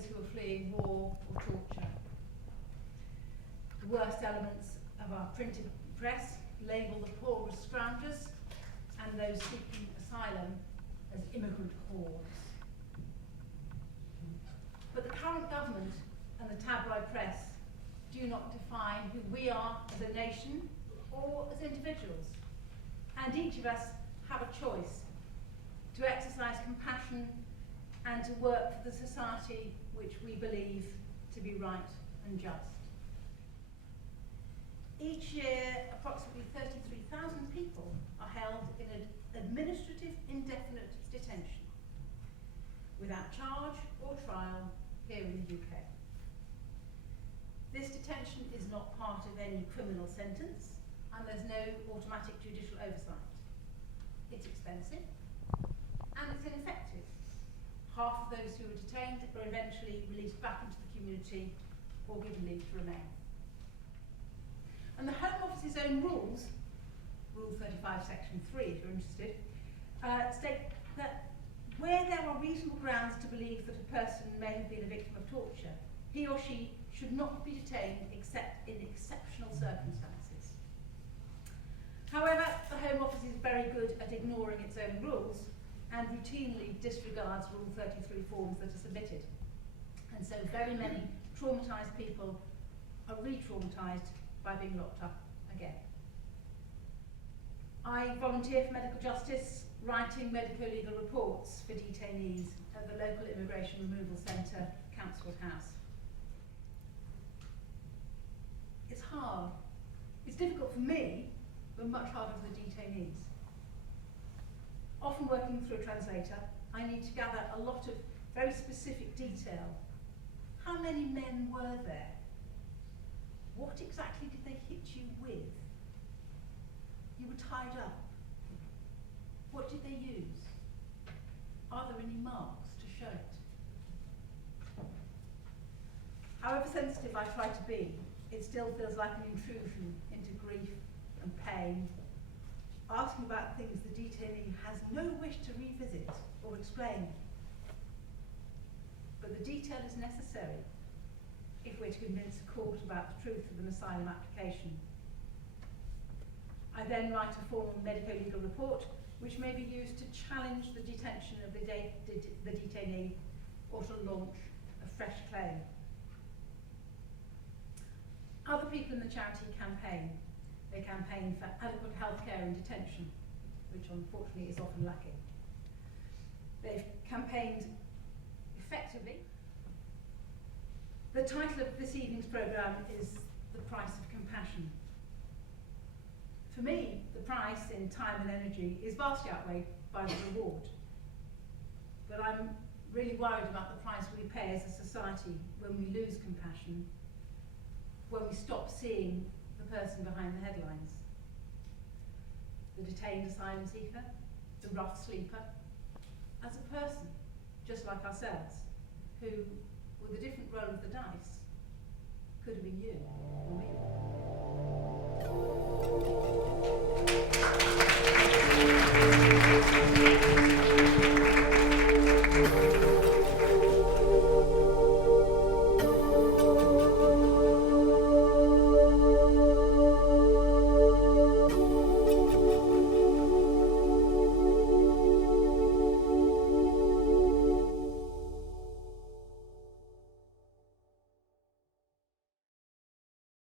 those who are fleeing war or torture. The worst elements of our printed press label the poor as scroungers and those seeking asylum as immigrant hordes. But the current government and the tabloid press do not define who we are as a nation or as individuals. And each of us have a choice to exercise compassion and to work for the society which we believe to be right and just. Each year, approximately 33,000 people are held in an administrative indefinite detention without charge or trial here in the UK. This detention is not part of any criminal sentence, and there's no automatic judicial oversight. It's expensive and it's ineffective. Half of those who are detained are eventually released back into the community or given leave to remain. And the Home Office's own rules, Rule 35, Section 3, if you're interested, state that where there are reasonable grounds to believe that a person may have been a victim of torture, he or she should not be detained except in exceptional circumstances. However, the Home Office is very good at ignoring its own rules and routinely disregards Rule 33 forms that are submitted. And so very many traumatised people are re-traumatised by being locked up again. I volunteer for medical justice, writing medico-legal reports for detainees at the local immigration removal centre, Council House. It's hard. It's difficult for me, but much harder for the detainees. Often working through a translator, I need to gather a lot of very specific detail. How many men were there? What exactly did they hit you with? You were tied up. What did they use? Are there any marks to show it? However sensitive I try to be, it still feels like an intrusion into grief and pain, asking about things the detainee has no wish to revisit or explain. But the detail is necessary if we're to convince a court about the truth of an asylum application. I then write a formal medico-legal report which may be used to challenge the detention of the detainee or to launch a fresh claim. Other people in the charity campaign. They campaign for adequate healthcare in detention, which unfortunately is often lacking. They've campaigned effectively. The title of this evening's programme is The Price of Compassion. For me, the price in time and energy is vastly outweighed by the reward. But I'm really worried about the price we pay as a society when we lose compassion, when we stop seeing the person behind the headlines. The detained asylum seeker, the rough sleeper, as a person, just like ourselves, who, with a different roll of the dice, could have been you.